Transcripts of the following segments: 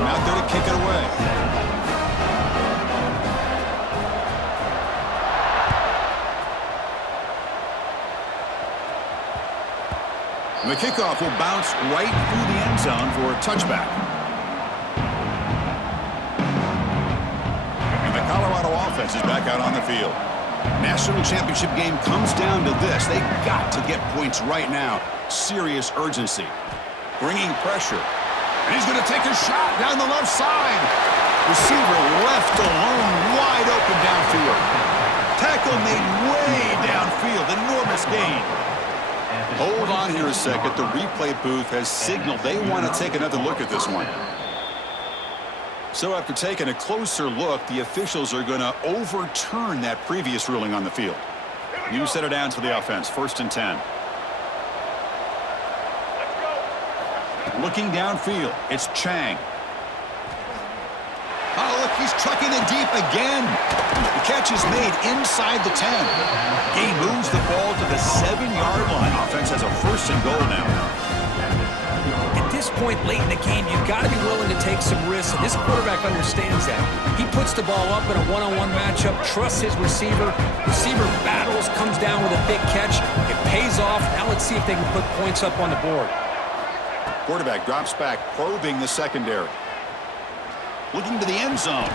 team out there to kick it away. And the kickoff will bounce right through the end zone for a touchback. And the Colorado offense is back out on the field. National championship game comes down to this. They've got to get points right now. Serious urgency. Bringing pressure. And he's going to take a shot down the left side. Receiver left alone, wide open downfield. Tackle made way downfield. Enormous gain. Hold on here a second. The replay booth has signaled they want to take another look at this one. So after taking a closer look, the officials are going to overturn that previous ruling on the field. New set of downs for the offense. 1st and 10. Looking downfield, it's Chang. Oh, look, he's trucking it deep again. The catch is made inside the 10. He moves the ball to the 7-yard line. Offense has a 1st and goal now. At this point late in the game, you've got to be willing to take some risks, and this quarterback understands that. He puts the ball up in a one-on-one matchup, trusts his receiver. Receiver battles, comes down with a big catch. It pays off. Now let's see if they can put points up on the board. Quarterback drops back, probing the secondary. Looking to the end zone.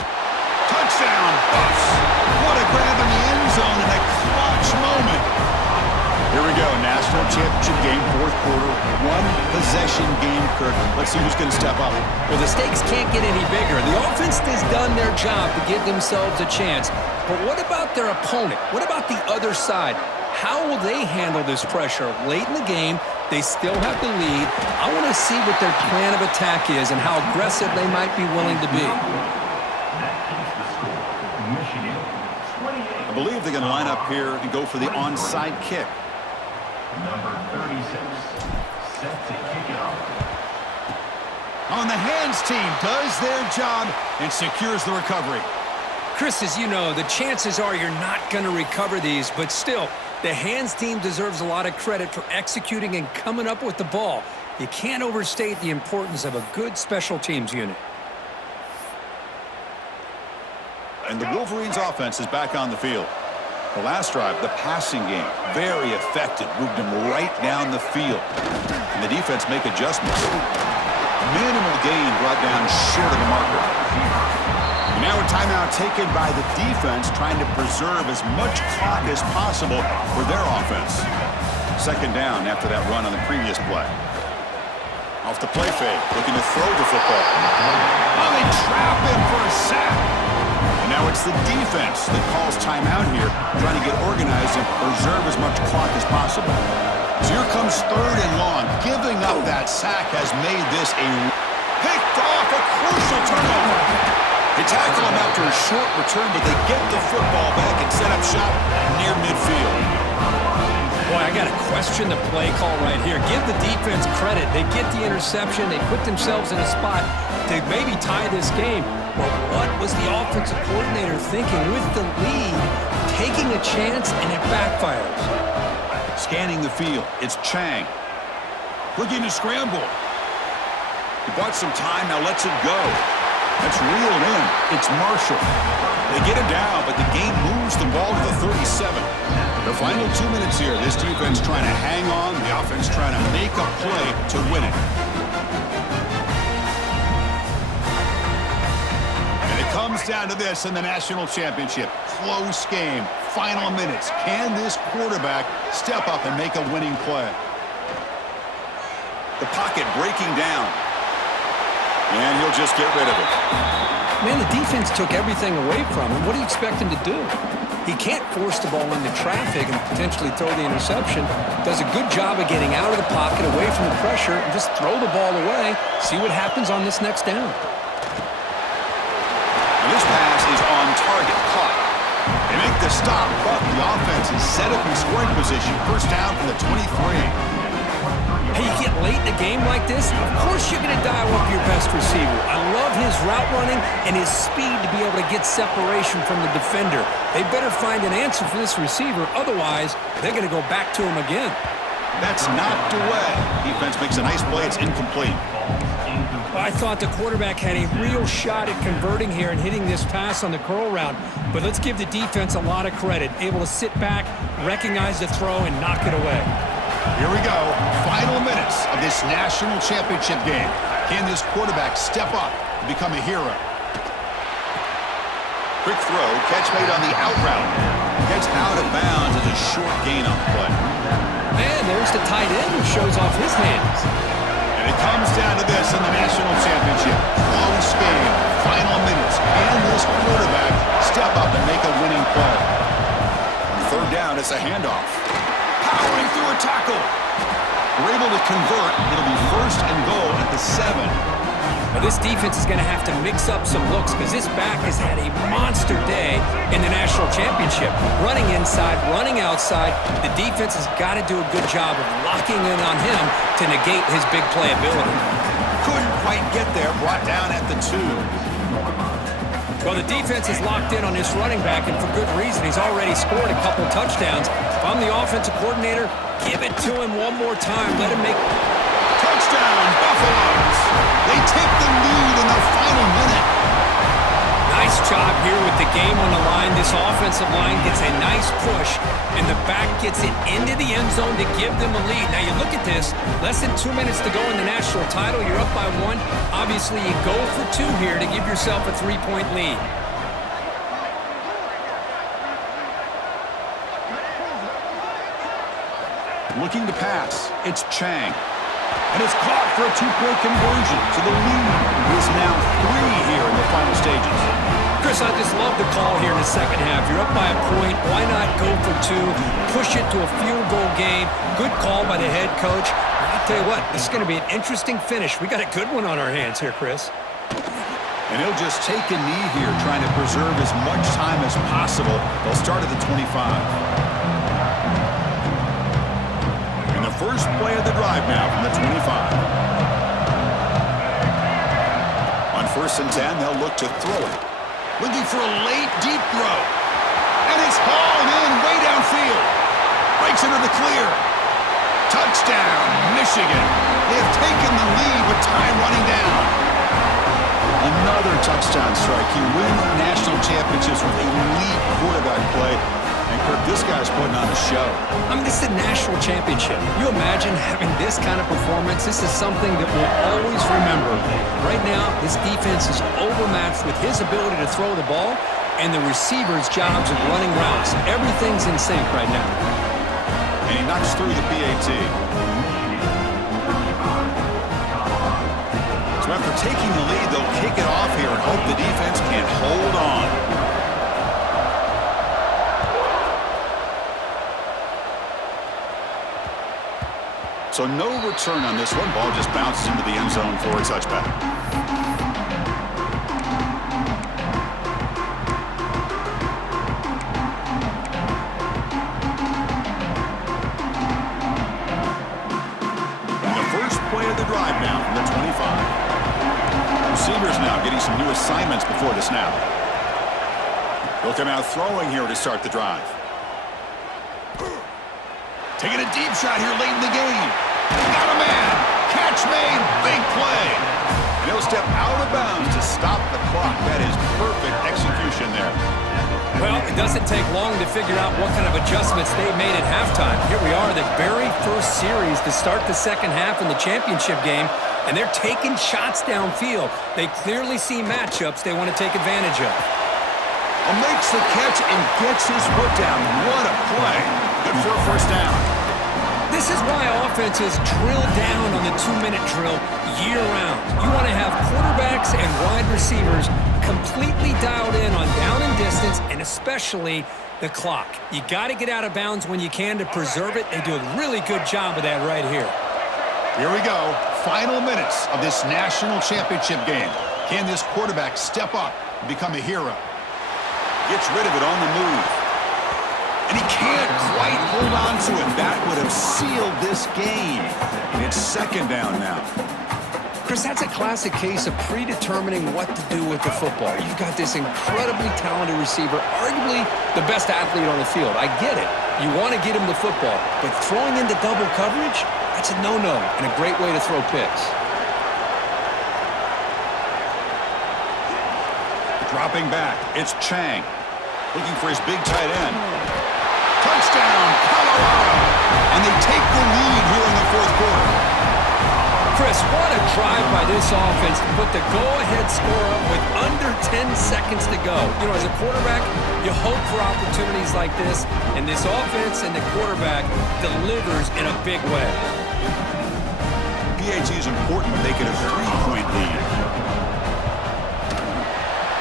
Touchdown, Buffs! What a grab in the end zone in a clutch moment. Here we go, national championship game, 4th quarter, 1-possession game, Kirk. Let's see who's going to step up. Well, the stakes can't get any bigger. The offense has done their job to give themselves a chance. But what about their opponent? What about the other side? How will they handle this pressure? Late in the game, they still have the lead. I want to see what their plan of attack is and how aggressive they might be willing to be. I believe they're going to line up here and go for the onside kick. Number 36, set to kick it off. On the hands team does their job and secures the recovery. Chris, as you know, the chances are you're not going to recover these, but still, the hands team deserves a lot of credit for executing and coming up with the ball. You can't overstate the importance of a good special teams unit. And the Wolverines offense is back on the field. The last drive, the passing game, very effective. Moved them right down the field. And the defense make adjustments. Minimal gain brought down short of the marker. And now a timeout taken by the defense, trying to preserve as much clock as possible for their offense. 2nd down after that run on the previous play. Off the play fake, looking to throw the football. Oh, they trap him for a sack. And now it's the defense that calls timeout here, trying to get organized and preserve as much clock as possible. So here comes 3rd and long. Giving up that sack has made this a picked off, a crucial turnover. They tackle him after a short return, but they get the football back and set up shop near midfield. Boy, I got to question the play call right here. Give the defense credit. They get the interception. They put themselves in a spot to maybe tie this game. But what was the offensive coordinator thinking with the lead, taking a chance, and it backfires? Scanning the field, it's Chang. Looking to scramble. He bought some time, now lets it go. That's reeled in. It's Marshall. They get it down, but the game moves the ball to the 37. The final 2 minutes here, this defense trying to hang on, the offense trying to make a play to win it. And it comes down to this in the national championship. Close game, final minutes. Can this quarterback step up and make a winning play? The pocket breaking down. And he'll just get rid of it. Man, the defense took everything away from him. What do you expect him to do? He can't force the ball into traffic and potentially throw the interception. Does a good job of getting out of the pocket, away from the pressure, and just throw the ball away. See what happens on this next down. And this pass is on target, caught. They make the stop, but the offense is set up in scoring position. 1st down from the 23. Hey, you get late in a game like this, of course you're going to dial up your best receiver. I love his route running and his speed to be able to get separation from the defender. They better find an answer for this receiver, otherwise they're going to go back to him again. That's knocked away. Defense makes a nice play. It's incomplete. Well, I thought the quarterback had a real shot at converting here and hitting this pass on the curl route. But let's give the defense a lot of credit. Able to sit back, recognize the throw, and knock it away. Here we go. Final minutes of this national championship game. Can this quarterback step up and become a hero? Quick throw, catch made on the out route. Gets out of bounds as a short gain on the play. And there's the tight end who shows off his hands. And it comes down to this in the national championship. Close game, final minutes. Can this quarterback step up and make a winning play? On third down, it's a handoff. Powering through a tackle. We're able to convert. It'll be first and goal at the 7. Well, this defense is going to have to mix up some looks because this back has had a monster day in the national championship. Running inside, running outside. The defense has got to do a good job of locking in on him to negate his big play ability. Couldn't quite get there. Brought down at the 2. Well, the defense is locked in on this running back, and for good reason. He's already scored a couple touchdowns. If I'm the offensive coordinator, give it to him one more time. Let him make... Touchdown, Buffaloes! They take the lead in the final minute. Nice job here with the game on the line. This offensive line gets a nice push, and the back gets it into the end zone to give them a lead. Now, you look at this. Less than 2 minutes to go in the national title. You're up by 1. Obviously, you go for 2 here to give yourself a 3-point lead. Looking to pass. It's Chang. And it's caught for a 2-point conversion. So the lead is now 3 here in the final stages. Chris, I just love the call here in the second half. You're up by a point. Why not go for 2? Push it to a field goal game. Good call by the head coach. I'll tell you what, this is going to be an interesting finish. We got a good one on our hands here, Chris. And he'll just take a knee here, trying to preserve as much time as possible. They'll start at the 25. First play of the drive now from the 25. On first and 10, they'll look to throw it. Looking for a late, deep throw. And it's hauled in way downfield. Breaks into the clear. Touchdown, Michigan. They have taken the lead with time running down. Another touchdown strike. You win national championships with elite quarterback play. And Kirk, this guy's putting on a show. I mean, this is a national championship. You imagine having this kind of performance? This is something that we'll always remember. Right now, this defense is overmatched with his ability to throw the ball and the receivers' jobs of running routes. Everything's in sync right now. And he knocks through the PAT. So after taking the lead, they'll kick it off here and hope the defense can hold on. So no return on this one. Ball just bounces into the end zone for a touchback. And the first play of the drive now from the 25. Receivers now getting some new assignments before the snap. They'll come out throwing here to start the drive. Taking a deep shot here late in the game. Got a man. Catch made. Big play. And he'll step out of bounds to stop the clock. That is perfect execution there. Well, it doesn't take long to figure out what kind of adjustments they made at halftime. Here we are, the very first series to start the second half in the championship game, and they're taking shots downfield. They clearly see matchups they want to take advantage of. Makes the catch and gets his foot down. What a play. Good for a first down. This is why offenses drill down on the 2-minute drill year-round. You want to have quarterbacks and wide receivers completely dialed in on down and distance, and especially the clock. You got to get out of bounds when you can to preserve it. They do a really good job of that right here. Here we go. Final minutes of this national championship game. Can this quarterback step up and become a hero? Gets rid of it on the move. And he can't quite hold on to it. That would have sealed this game. And it's second down now. Chris, that's a classic case of predetermining what to do with the football. You've got this incredibly talented receiver, arguably the best athlete on the field. I get it. You want to get him the football. But throwing into double coverage, that's a no-no and a great way to throw picks. Dropping back, it's Chang. Looking for his big tight end. Touchdown, Colorado! And they take the lead here in the fourth quarter. Chris, what a drive by this offense to put the go-ahead score up with under 10 seconds to go. You know, as a quarterback, you hope for opportunities like this, and this offense and the quarterback delivers in a big way. PAT is important to make it a 3-point lead.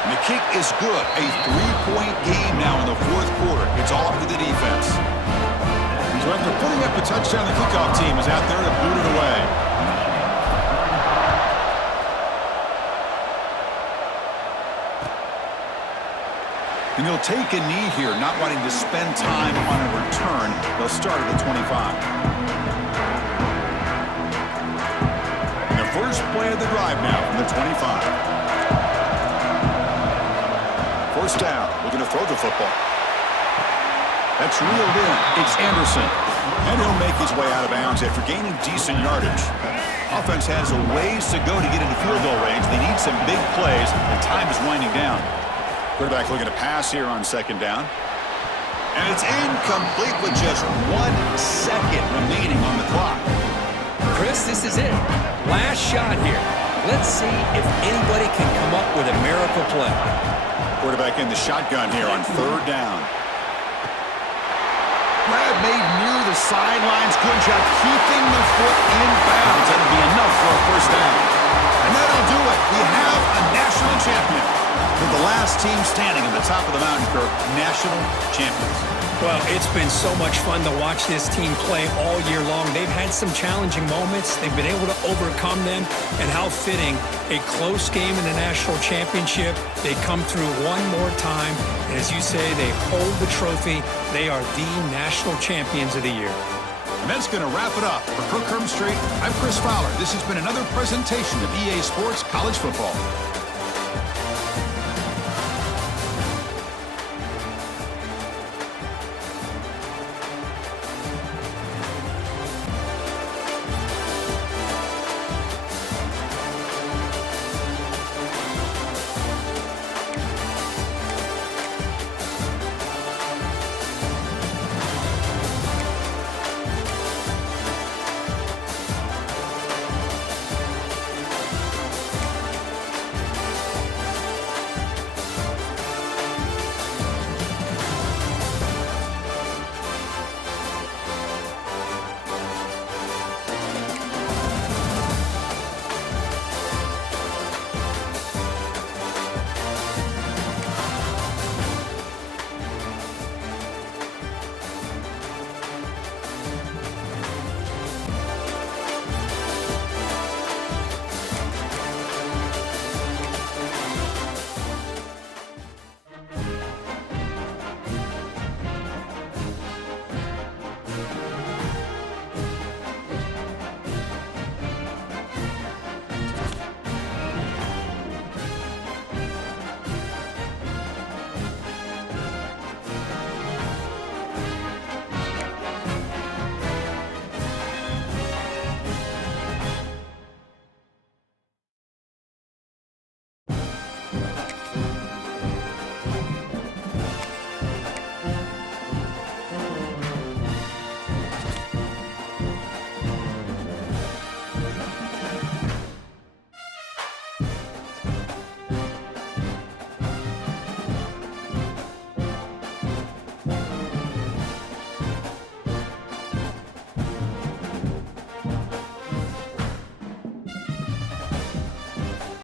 And the kick is good. A 3-point game now in the fourth quarter. It's all up to the defense. So after putting up a touchdown, the kickoff team is out there to boot it away. And he'll take a knee here, not wanting to spend time on a return. They'll start at the 25. And the first play of the drive now from the 25. First down, looking to throw the football. That's reeled in. It's Anderson. And he'll make his way out of bounds after gaining decent yardage. Offense has a ways to go to get into field goal range. They need some big plays, and time is winding down. Quarterback looking to pass here on second down. And it's incomplete with just 1 second remaining on the clock. Chris, this is it. Last shot here. Let's see if anybody can come up with a miracle play. Quarterback in the shotgun here on third down. Grab made near the sidelines. Good job keeping the foot in bounds. That'll be enough for a first down. And that'll do it. We have a national champion. With the last team standing at the top of the mountain, Kirk, national champions. Well, it's been so much fun to watch this team play all year long. They've had some challenging moments. They've been able to overcome them. And how fitting, a close game in the national championship. They come through one more time. And as you say, they hold the trophy. They are the national champions of the year. And that's going to wrap it up. For Kirk Herbstreit, I'm Chris Fowler. This has been another presentation of EA Sports College Football.